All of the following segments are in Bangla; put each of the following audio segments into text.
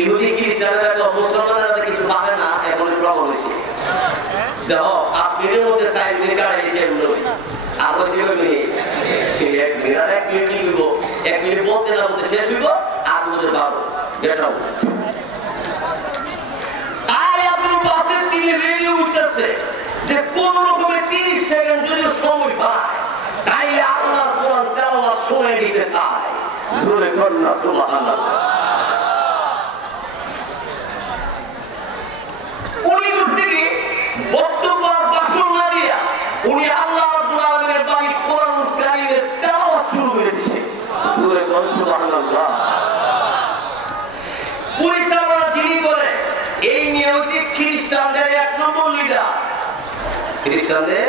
ইহুদি খ্রিস্টানেরা তো মুসলমানেরা কিছু পাবে না, এখন প্রমাণ হয়েছে। দেখো 5 মিনিটের মধ্যে 4 মিনিট কাটাই দিয়েছে এগুলো। আর বলছি 1 মিনিট 1 মিনিট কি করবো, 1 মিনিট বলতে না বলতে শেষ হইব, আর তোমাদের বাবু যেটাও তিনি রেডিও উঠতেছে যে কোন রকমের 30 সেকেন্ড যদি সময় পায় তাইলে আল্লাহর কোরআন তেলাওয়াত শুনে দিতে চায়। জোরে বল না সুবহানাল্লাহ। উনি করছে কি বক্তব্য ভাষণ না দিয়া উনি আল্লাহ রাব্বুল আলামিনের বাণী কোরআন কারীমের তেলাওয়াত শুরু করেছে। জোরে বল সুবহানাল্লাহ। পরিচালনা যিনি করে এই নিয়ে হচ্ছে খ্রিস্টানদের 1 নম্বর লিডার। খ্রিস্টানদের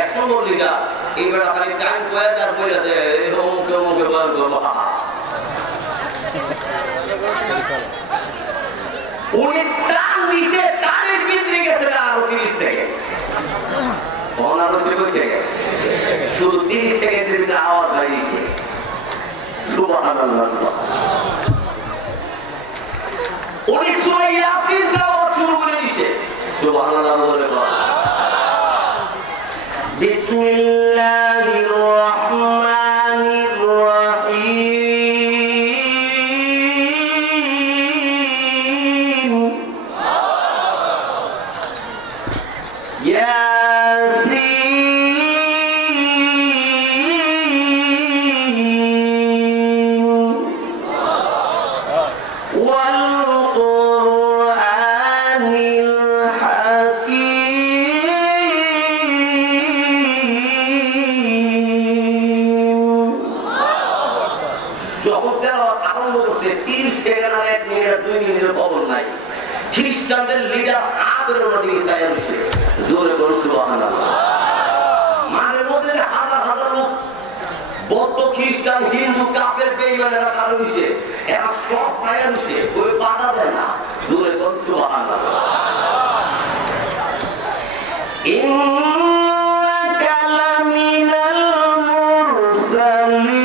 1 নম্বর লিডার। এইবার খালি টাইম কয়েদার বলে দেয় অমুকে অমুকে বল করবো। উনি টান দিছে, টানের ভিতরে গেছে আরো 30 সেকেন্ড। শুধু 30 সেকেন্ডের ভিতরে আওয়াজ দাঁড়িয়েছে। সুবহানাল্লাহ। উনি সূরা ইয়াসিন তেলাওয়াত শুরু করে দিয়েছে। সুবহানাল্লাহ বলে বল। বিসমিল্লাহির রহমানির রহিম। খ্রিস্টানদের লিডার হাতের মধ্যে ইসরায়েল হয়েছে। জোরে বল সুবহানাল্লাহ। মানের মধ্যে হাজার হাজার লোক বৌদ্ধ খ্রিস্টান হিন্দু কাফের বেঈমানেরা কারণ হয়েছে, এরা সব ছায়া হয়েছে, ওই বাধা দেয় না। জোরে বল সুবহানাল্লাহ। ইন্নাকা লামিনাল মুরসালিন।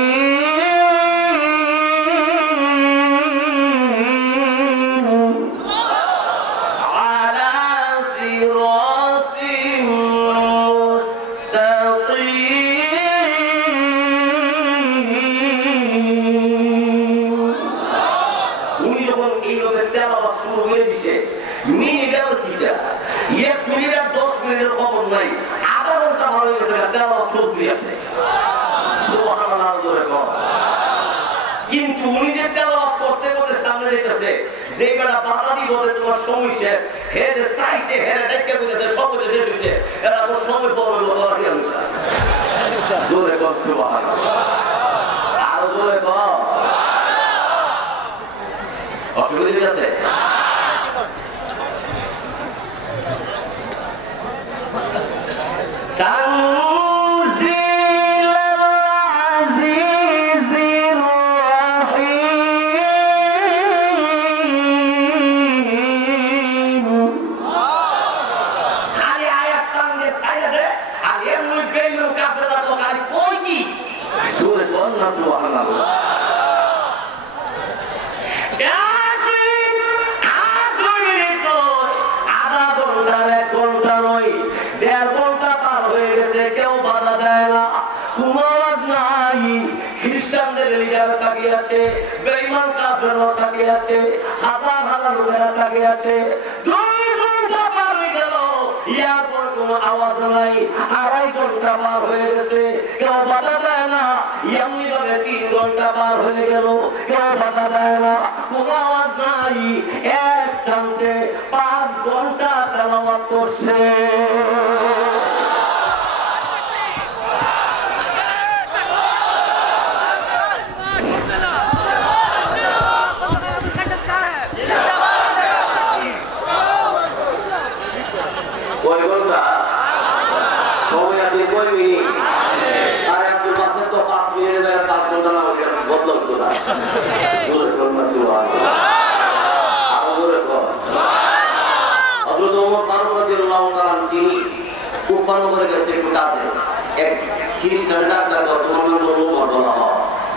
কিন্তু উনি যে তেলাওয়াত করতে করতে সামনে যেতেছে, যে বেটা বাধা দিব তোমার সময় শেষ, হে যে চাইছে হে ডাক্তার কইতেছে সময় শেষ হইছে, এরা তো সময় পড়বে তোরা কি আমি জোরে কর সুবহানাল্লাহ। আর জোরে কর। অসুবিধা আছে? খ্রিস্টানদের লিডার তাকিয়ে আছে, বেঈমান কাফেররা তাকিয়ে আছে, হাজার হাজার লোকেরা তাকিয়ে আছে। 2 ঘন্টা পার হয়ে গেল, এরপর কোনো আওয়াজ নাই। 2.5 ঘন্টা পার হয়ে গেছে, কেউ বাধা দেয় না। এমনি ভাবে 3 ঘন্টা পার হয়ে গেল, কেউ বাধা দেয় না, কোনো আওয়াজ নাই। এক চান্সে 5 ঘন্টা তেলাওয়াত করছে।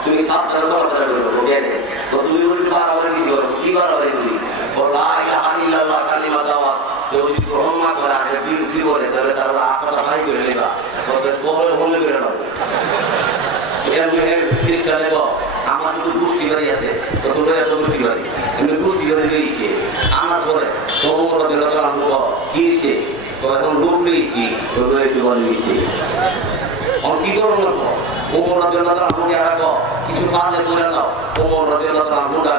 তুমি সাবধানে চলাফেরা করবে, তুমি কি বাড়াবাড়ি করি লা ইলাহা ইল্লাল্লাহ কালিমা দাওয়াত কেউ যদি গ্রহণ না করে আগে বিরোধী করে তাহলে তারা আশাটা ভাই করে নেবা তবে কবরে মনে করে নেব খ্রিস্টানে তো আমার কিন্তু গোষ্ঠী বাড়ি আছে তোমরা এত গোষ্ঠী বাড়ি এমনি গোষ্ঠী বাড়ি দিয়েছে আনার পরে তোমরা বেলা কি হয়েছে তো এখন লোক পেয়েছি বানিয়েছি কি করো না কোমর কিছু পারলে করে দাও কোমর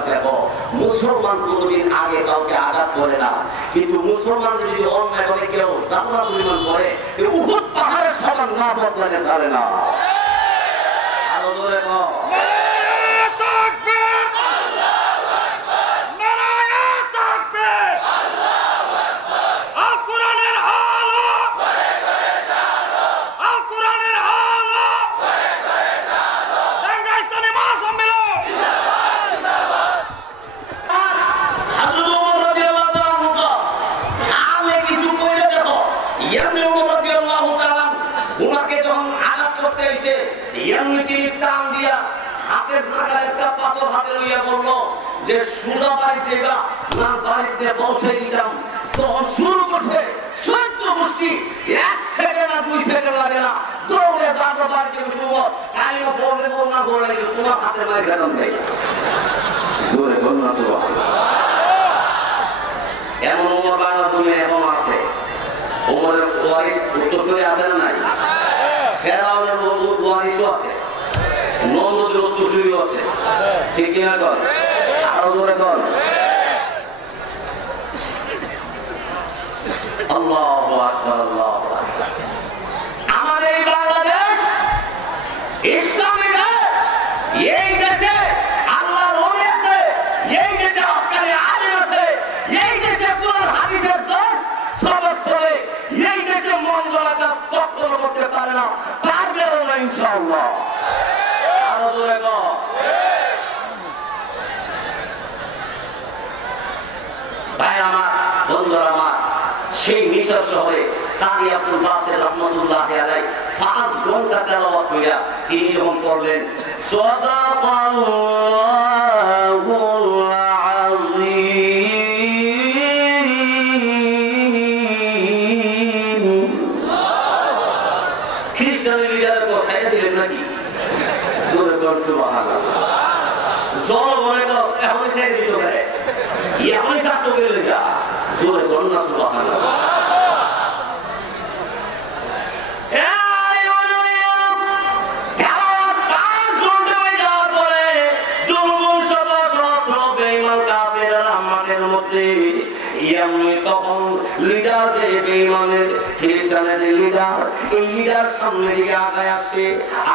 দেখো মুসলমান কোনদিন আগে কাউকে আঘাত করে না কিন্তু মুসলমান যদি অন্যায় করে কেউ যাত্রা পরিমাণ করে কেউ উহুদ পাহাড়ের সমান না বদলাতে পারে না আরো ধরে যে সুদা বাড়িতে না বাড়িতে পৌঁছে দিতাম তখন শুরু করছে 14 গোষ্ঠী 1 সেকেন্ড না 2 সেকেন্ড লাগে না দৌড়ে যাবো বাড়িতে শুনবো কালিমা পড়লে না পড়লে তোমার হাতে মারি খেতাম নেই জোরে বলুন না এমন ওমর বাংলা তুমি এখন আছে ওমরের ওয়ারিস উত্তরসূরি আছে না নাই ফেরাউনের ওয়ারিসও আছে নমরুদের উত্তরসূরিও আছে ঠিক কিনা কর আরো জোরে কর আল্লাহু আকবার আল্লাহু আকবার আমাদের এই বাংলাদেশ ইসলামী দেশ এই দেশে আল্লাহর ওলি আছে এই দেশে হক্কানি আলেম আছে এই দেশে কোরআন হাদিসের দর্শ সবক চলে এই দেশে মঙ্গলা কাজ কখনো করতে পারে না পারবেও না ইনশাআল্লাহ আরো জোরে কর ভাই আমার বন্ধুরা আমার সেই মিশর শহরে কারি আব্দুল বাসিত রহমাতুল্লাহ আলাইহি 5 ঘন্টা তেলাওয়াত কইরা তিনি যখন পড়লেন সাদাকাল্লাহুল আযীম খ্রিস্টানের লিডারে তো ছাইড়া দিলেন নাকি জোরে কর সুবহানাল্লাহ জনগণে তো এখনই ছেড়ে দিতে পারে এখনই ছাড়তে গেলে যা জোরে কর না সুবহানাল্লাহ তখন লিডার যে বেঈমানের খ্রিস্টানের লিডার এই লিডার সামনে দিকে আগায় আসে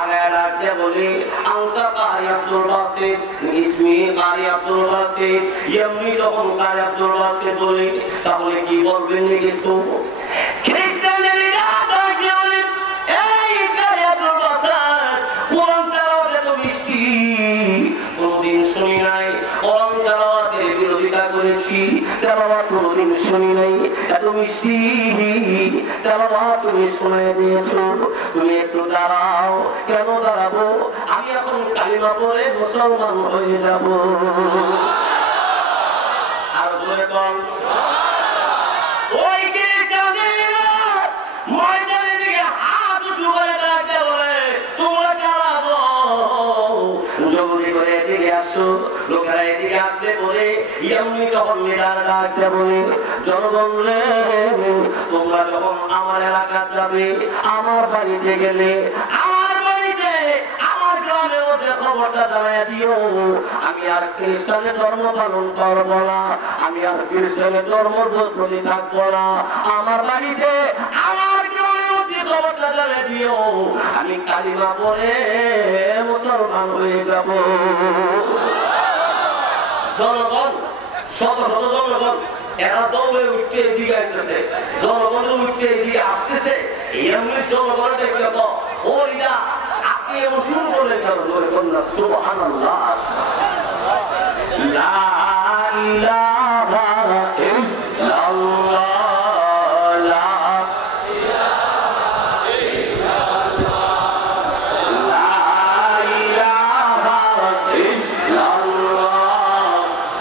আগায় রাখতে বলে আনতা কারি আব্দুল বাসিত ইসমি কারি আব্দুল বাসিত এমনি তখন কারি আব্দুল বাসিত বলে তাহলে কি বলবেন কিছু খ্রিস্টানের লিডার ডাকতে বলে এই কারি আব্দুল বাসিত কোরআন তেলাওয়াত এত মিষ্টি কোনদিন শুনি নাই কোরআন তেলাওয়াতের বিরোধিতা করেছি তেলাওয়াত কোনদিন শুনি নাই এত মিষ্টি তেলাওয়াত তুমি শুনিয়ে দিয়েছো তুমি একটু দাঁড়াও কেন দাঁড়াবো আমি এখন কালিমা পড়ে মুসলমান হয়ে যাব আর জোরে কর ওই খ্রিস্টানেরা ময়দানের দিকে হাত উঁচু করে ডাকতে বলে তোমরা কারা গো জলদি করে এদিকে আসো লোকেরা এদিকে আসলে পরে এমনি তখন লিডার ডাকতে বলে জনগণ রে তোমরা যখন আমার এলাকা যাবে আমার বাড়িতে গেলে আমার বাড়িতে আমার গ্রামের মধ্যে খবরটা জানাই দিও আমি আর খ্রিস্টানের ধর্ম পালন করবো না আমি আর খ্রিস্টানের ধর্ম প্রতি থাকবো না আমার বাড়িতে আমার গ্রামের মধ্যে খবরটা জানাই দিও আমি কালিমা পড়ে মুসলমান হয়ে যাব জনগণ শত শত জনগণ এরা দৌড়ে উঠতে এদিকে আসতেছে জনগণ উঠতে এদিকে আসতেছে এমনি জনগণ দেখে ও রিদা আপনি এমন শুরু করলেন কেন কন্যা সুবহানাল্লাহ লা ইলাহা ইল্লাল্লাহ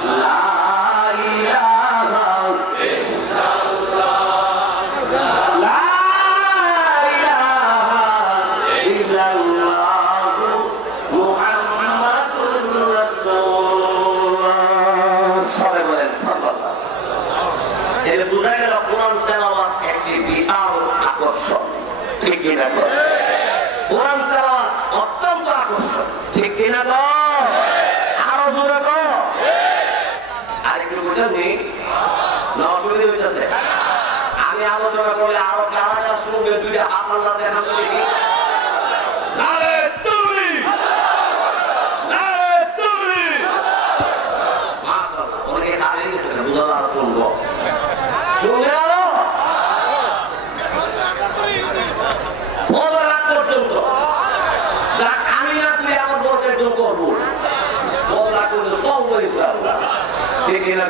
La তাহলে বোঝা গেল কোরআন তেলাওয়াত একটি বিশাল আকর্ষণ, ঠিক কিনা? কোরআন তেলাওয়াত অত্যন্ত আকর্ষণ, ঠিক কিনা? আরো জোরে গো, আরেকটু বুঝলেন নি না? অসুবিধা হইতেছে? আমি আলোচনা করলে আরো কারা কারা শুনবে, দুইটা হাত আল্লাহ দেখান তো দেখি। অনেকে হারিয়ে গেছে, বুঝা আরো শুনবো, শুনলে আরো পর্যন্ত আমি না তুই আমার বলতে একজন করবো ঠিক না?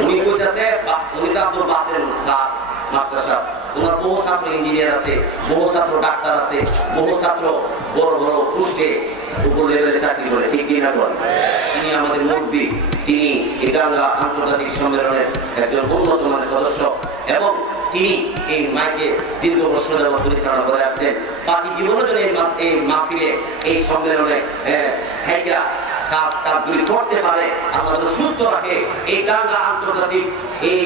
উনি কইতেছে উনি তো আপনার বাতেন স্যার, মাস্টার সাহেব, ওনার বহু ছাত্র ইঞ্জিনিয়ার আছে, বহু ছাত্র ডাক্তার আছে, বহু ছাত্র বড় বড় পোস্টে উপর লেভেলে চাকরি করে, ঠিক কিনা? তিনি আমাদের মুরব্বী, তিনি এটাঙ্গা আন্তর্জাতিক সম্মেলনের একজন উন্নত মানের সদস্য এবং তিনি এই মাইকে দীর্ঘ বছর যাবত পরিচালনা করে আসছেন। বাকি জীবনের জন্য এই মাহফিলে, এই সম্মেলনে কাজগুলি করতে পারে, আল্লাহ সুস্থ রাখে। এই টাঙ্গা আন্তর্জাতিক এই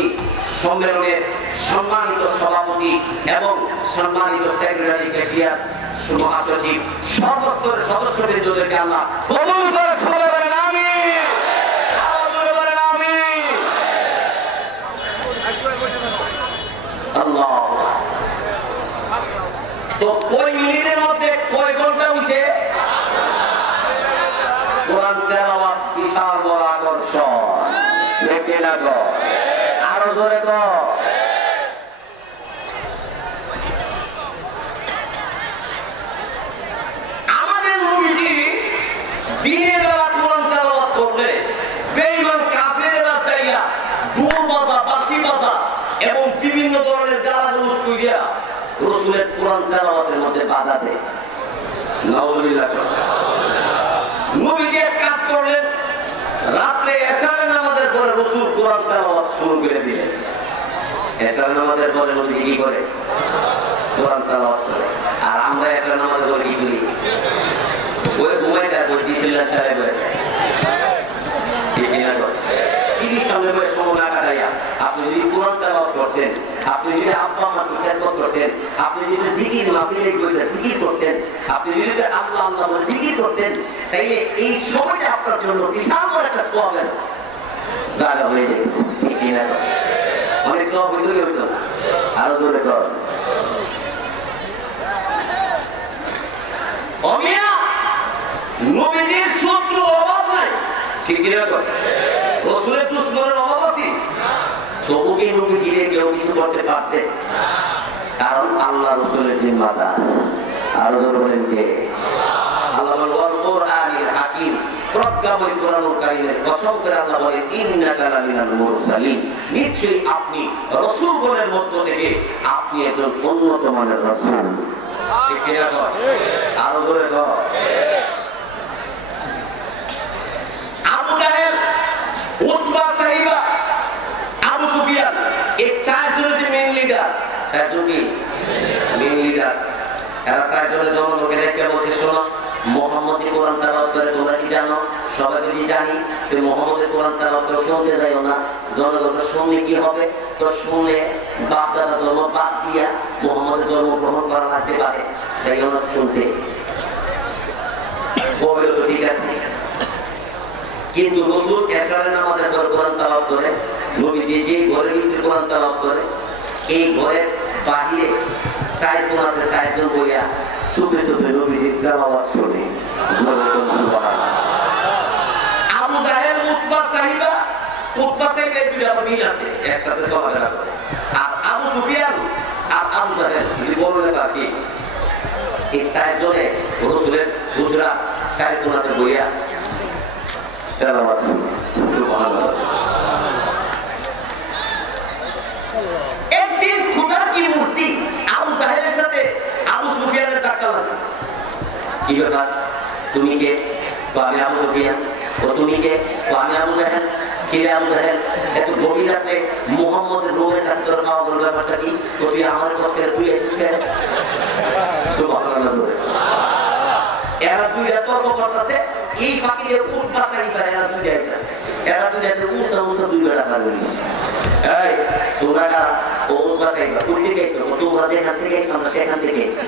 সম্মেলনের সম্মানিত সভাপতি এবং সম্মানিত সেক্রেটারি, ক্যাশিয়ার, মহাসচিব, সমস্তরের সদস্যবৃন্দদেরকে আল্লাহ কবুল করে সবাই বলেন আমিন, বলেন আমিন। আল্লাহ তো কয় মিনিটের মধ্যে কয় ঘন্টা হইছে? কোরআন তেলাওয়াত বিশাল বড় আকর্ষণ, দেখে না গো, আরো জোরে গো। আমাদের নবীজি দিনের বেলা কোরআন তেলাওয়াত করলে বেঈমান কাফেররা চাইয়া ঢোল বাজা, বাঁশি বাজা এবং বিভিন্ন ধরনের গালাগালাজ কইরা রাসূলের কোরআন তেলাওয়াতের মধ্যে বাধা দেয়। নাউযুবিল্লাহ। নবীজি এক কাজ করলেন, রাত্রে এশারের নামাজের পরে রাসূল কোরআন তেলাওয়াত শুরু করে দিলেন। এশারের নামাজের পরে নবীজি কি করে? কোরআন তেলাওয়াত করে। আর আমরা এশারের নামাজের পরে কি করি? ওই ঘুমাইতে আর বসে সিল্লা ছাড়াই বয়ে যায়, ঠিক না? টিভির সামনে বসে সময় না কাটাইয়া আপনি যদি কোরআন তেলাওয়াত করতেন, আপনি যদি আব্বা আম্মাকে খেদমত করতেন, আপনি যদি জিকির মাহফিলে বসে জিকির করতেন, আপনি যদি আল্লাহ আল্লাহ বলে জিকির করতেন, তাইলে এই সময়টা আপনার জন্য বিশাল বড় একটা সওয়াবের জায়গা হয়ে যেত, ঠিক না? অনেক সওয়াব হইতো কি হইতো না? আরো জোরে কর। অমিয়া নবীজির শত্রু অভাব নাই, ঠিক না? রাসূলের দুশমনের অভাব আছে? তবু কি নবীজিরে কেউ কিছু করতে পারছে? কারণ আল্লাহ রাসূলের জিম্মাদার। আরো জোরে বলেন কে? আল্লাহ বলেন ওয়াল কুরআনিল হাকীম, প্রজ্ঞাময় কোরআনুল কারীমের কসম করে আল্লাহ বলেন ইন্নাকা লামিনাল মুরসালিন, নিশ্চয়ই আপনি রাসূলগণের মধ্য থেকে আপনি একজন উন্নত মানের রাসূল, ঠিক কি না? আরো জোরে বল। আবু জাহেল, উতবা, সাইবা, আবু সুফিয়ান, এই চারজনের যে মেইন লিডার, চারজন কি মেইন লিডার? এরা চারজনের জনগণকে দেখে বলছে, শোনো, মুহাম্মদ কোরআন তেলাওয়াত করে, তোমরা কি জানো? সবাই যদি জানি যে মুহাম্মদের কোরআন তেলাওয়াত করে শুনতে যাইও না। জনগণকে শুনলে কি হবে? তো শুনলে বাপ দাদা ধর্ম বাদ দিয়া মুহাম্মদের ধর্ম গ্রহণ করা লাগতে পারে, যাইও না শুনতে। বলল তো ঠিক আছে, কিন্তু রাসূল এশারের নামাজের পর কোরআন তেলাওয়াত করে, নবীজি যে ঘরের ভিতরে কোরআন তেলাওয়াত করে, এই ঘরের বাহিরে চার কোণাতে চারজন বইয়া চুপে চুপে নবীজির তেলাওয়াত শুনে। আবু জাহেল, উতবা, সাইবা, উতবা সাইবা দুইটা মিল আছে, একসাথে চলাফেরা করে। আর আবু সুফিয়ান আর আবু জাহেল এই বড় নেতা কি? এই চারজনে রাসূলের হুজরা চার কোণাতে বইয়া তেলাওয়াত শুনে। সুবহানাল্লাহ। একদিন খোদার কি মূর্তি আবু জাহেলের সাথে আবু সুফিয়ানের ধাক্কা লাগছে। কি ব্যাপার? তুমি কে? তো আমি আবু সুফিয়ান। ও তুমি কে? তো আমি আবু জাহেল। কি রে আবু জাহেল, এত গভীর রাত্রে মুহাম্মদের রোগের কাছে তোর খাওয়া গেল, ব্যাপারটা কি? তো তুই আমার কাছ থেকে তুই এসেছিস? তর্ক করতেছে এই ফাঁকিতে উট বাসাই পারে এরা দুই যাইতেছে এরা দুই যাইতে উঁচা উঁচা দুই বেলা কাজ এই তোমরা ও উট বাসাই বা কোন দিকে এসো তোমরা যেখান থেকে এসো আমরা সেখান থেকে এসি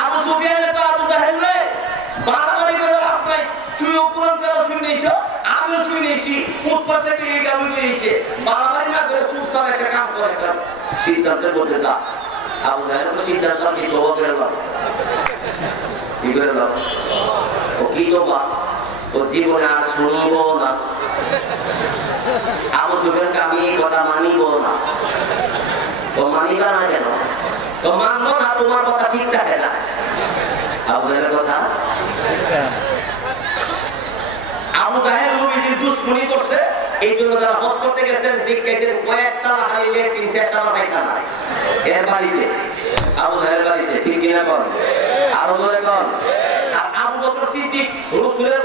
আবু সুফিয়ানের তো আবু জাহেল রে বারবারই করে আপনাই তুইও কোরআন তেলাওয়াত শুনেছো আমিও শুনেছি উট বাসাই এই গাল করেছে বারবারই না করে চুপচাপ একটা কাম করে একটা সিদ্ধান্তের মধ্যে যা আবু জাহেল তো সিদ্ধান্ত কি তওবা করে নাও কি করে নাও ও কি তওবা ও জীবনে আর শুনবো না আবু সুফিয়ানকে আমি এই কথা মানিব না তো মানিবা না কেন তো মানবো না তোমার কথা ঠিক থাকে না আবু জাহেলের কথা আবু জাহেল নবীজির দুশমনি করছে এই জন্য যারা হজ করতে গেছেন দেখেছেন কয়েকটা খালি লেট্রিন পেশাবা পায়খানা এর বাড়িতে আবু জাহেল বাড়িতে ঠিক কিনা কর আরো ধরে কর আবু বকর সিদ্দিক রাসূলের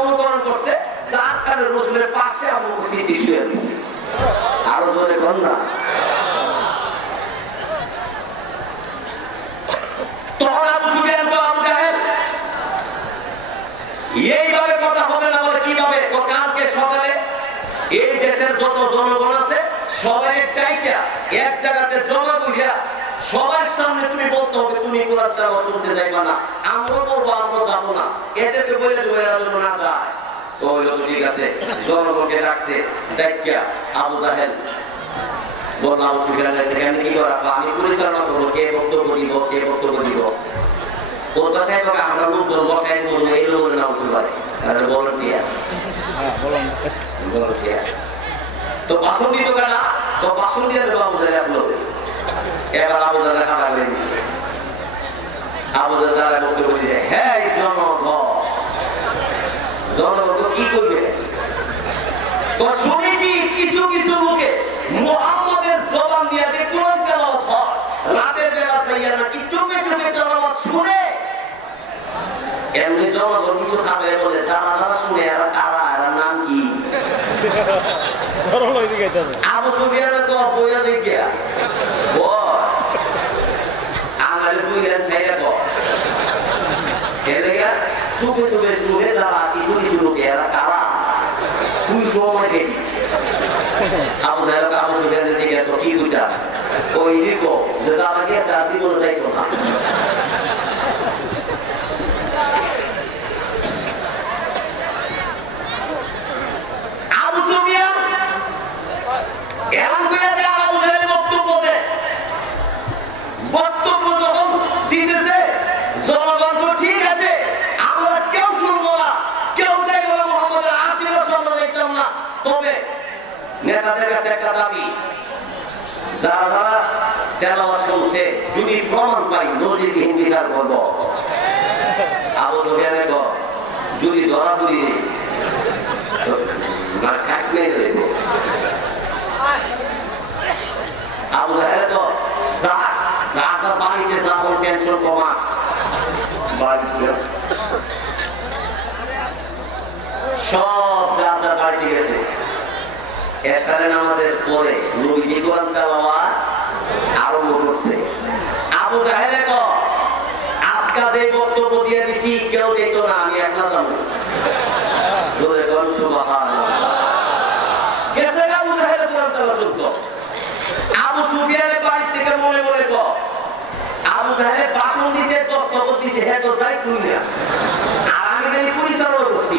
অনুকরণ করতে যার কারণে রাসূলের পাশে আবু বকর সিদ্দিক শুয়ে আছে আরো ধরে কর না তখন আবু সুফিয়ান তো আবু জাহেল এইভাবে কথা হবে না বলে কিভাবে কালকে সকালে এই দেশের যত জনগণ আছে সবাই ডাইকা এক জায়গাতে জমা করিয়া সবার সামনে তুমি বলতে হবে তুমি কোরআন তেলাওয়াত শুনতে যাইবা না আমরা বলবো আমরা যাবো না এদেরকে বলে দেবো এরা যেন না যায় তো হইলো তো ঠিক আছে জনগণকে ডাকছে ডাইকা আবু জাহেল বলল আবু সুফিয়ানের থেকে আমি কি করা আমি পরিচালনা করবো কে বক্তব্য দিব কে বক্তব্য দিব ওর বাসায় তোকে আমরা লোকজন বসাই দিব এই লোকের নাম উঠতে পারে তাহলে বলেন টিয়া তো বাসন দিত কেনা তো বাসন দিয়ে দেবো আবু জাহেল আপলোড এবার আবু জাহেল খাতা করে দিচ্ছে আবু জাহেল তারা বক্তব্য দিচ্ছে হ্যাঁ জনগণ কি করবে তো শুনেছি কিছু কিছু লোকে মুহাম্মাদের জবান দিয়ে যে কোরআন তেলাওয়াত হয় রাতের বেলা যাইয়া নাকি চুপে চুপে তেলাওয়াত শুনে এমনি জনগণ কিছু খাবে বলে যারা যারা শুনে এরা কারা এরা নাম কি আবু সুফিয়ানের তো বইয়া দেখিয়া আমাদের দুই গান ছেড়ে এলে গিয়া চুপে চুপে শুনে যারা কিছু কিছু লোকে এরা কারা তুই সময় দেখি আবু জাহেল আবু সুফিয়ানের দিকে তো কি বুঝা ওই দিকো যে যারা গেছে আর জীবনে যাইতো না আবু সুফিয়ান এমন করে যে আবু জাহেল বক্তব্য যখন দিতেছে জনগণ তো ঠিক আছে আমরা কেউ শুনবো না কেউ চাইবো না মুহাম্মদের আশীর্বাদ আমরা দেখতাম না তবে নেতাদের কাছে একটা দাবি যারা যারা তেলাওয়াত শুনছে যদি প্রমাণ পাই নজিরবিহীন বিচার করব আবু সুফিয়ানের যদি ধরা পড়ি না থাকবে আবু জাহেল তো যা বাড়িতে যাবো টেনশন কমা বাড়িতে সব যার যার বাড়িতে গেছে এসকালে নামাজের পরে নবীজি কোরআন তেলাওয়াত আরম্ভ করছে আবু জাহেল তো আজকে যে বক্তব্য দিয়ে দিছি কেউ যেত না আমি একলা যাবো জোরে বল সুবহানাল্লাহ গেছে আবু জাহেল কোরআন তেলাওয়াত করতো আবু সুফিয়ানের বাড়ি থেকে মনে মনে তো আবু জাহেল ভাষণ দিতে দস্তখত দিছে হে তো যাই তুই না আর আমি খালি পরিচালনা করছি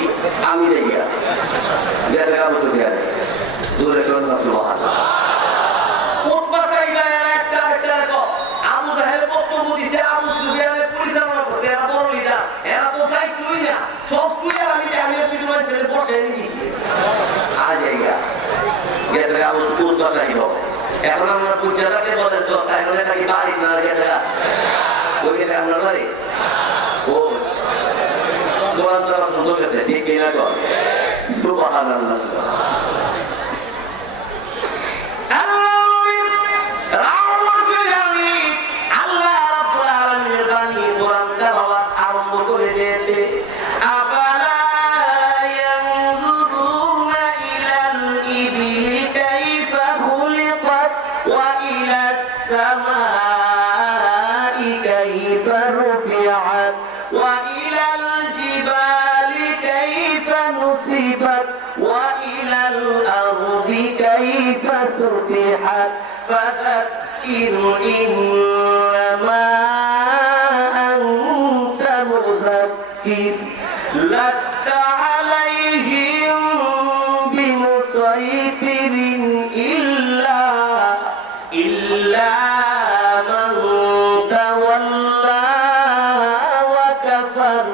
আমি দেখিয়া গেছে আবু সুফিয়ান দূরে করুন সুবহানাল্লাহ উৎপাসাইবা একটা তো আবু জাহেল বক্তব্য দিছে আবু সুফিয়ানের পরিচালনা করছে এরা বড় লিডার এরা তো যাই তুই না সব তুই আর আমি একটু ছেলে বসে এনে দিছি আর যাইয়া গেছে আবু উৎপাসাইবা এখন আমরা পূজাটাকে বলেন তো সাইকেলে থাকি বাড়ি না গেছে ওই গেছে আপনার বাড়ি ও কোরআন তেলাওয়াত শুনতে গেছে ঠিক কিনা কর সুবহানাল্লাহ আল্লাহ রাব্বুল আলামিনের বাণী কোরআন তেলাওয়াত আরম্ভ করে দিয়েছে السماء كيف رفعت إنما أنت مذكر لست عليهم بمسيطر إلا من تولى وكفر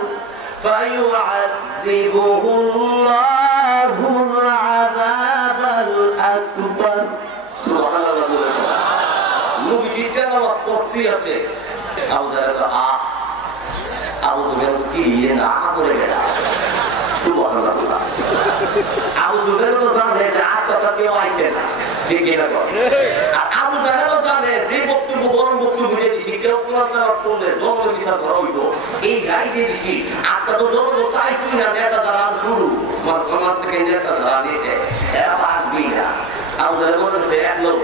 فيعذبه الله العذاب الأكبر سبحان الله নবীজি তেলাওয়াত করতে আছে আবু জাহেল আবু জাহেল কি না করে গেল সুবহানাল্লাহ আবু জাহেল তো জানে যে আজ কথা কেউ আইছে না ঠিক কি না আর আবু জাহেল জানে যে বক্তব্য গরম বক্তব্য দিয়েছি কেউ কোরআন তেলাওয়াত করলে জনগণ বিচার করা হইব এই গাই দিয়ে দিছি আজকে তো জনগণ তাই তুই না নেতা যারা শুরু আমার থেকে নেতা যারা নিছে এরা আসবেই না আবু জাহেল বলেছে এক লোক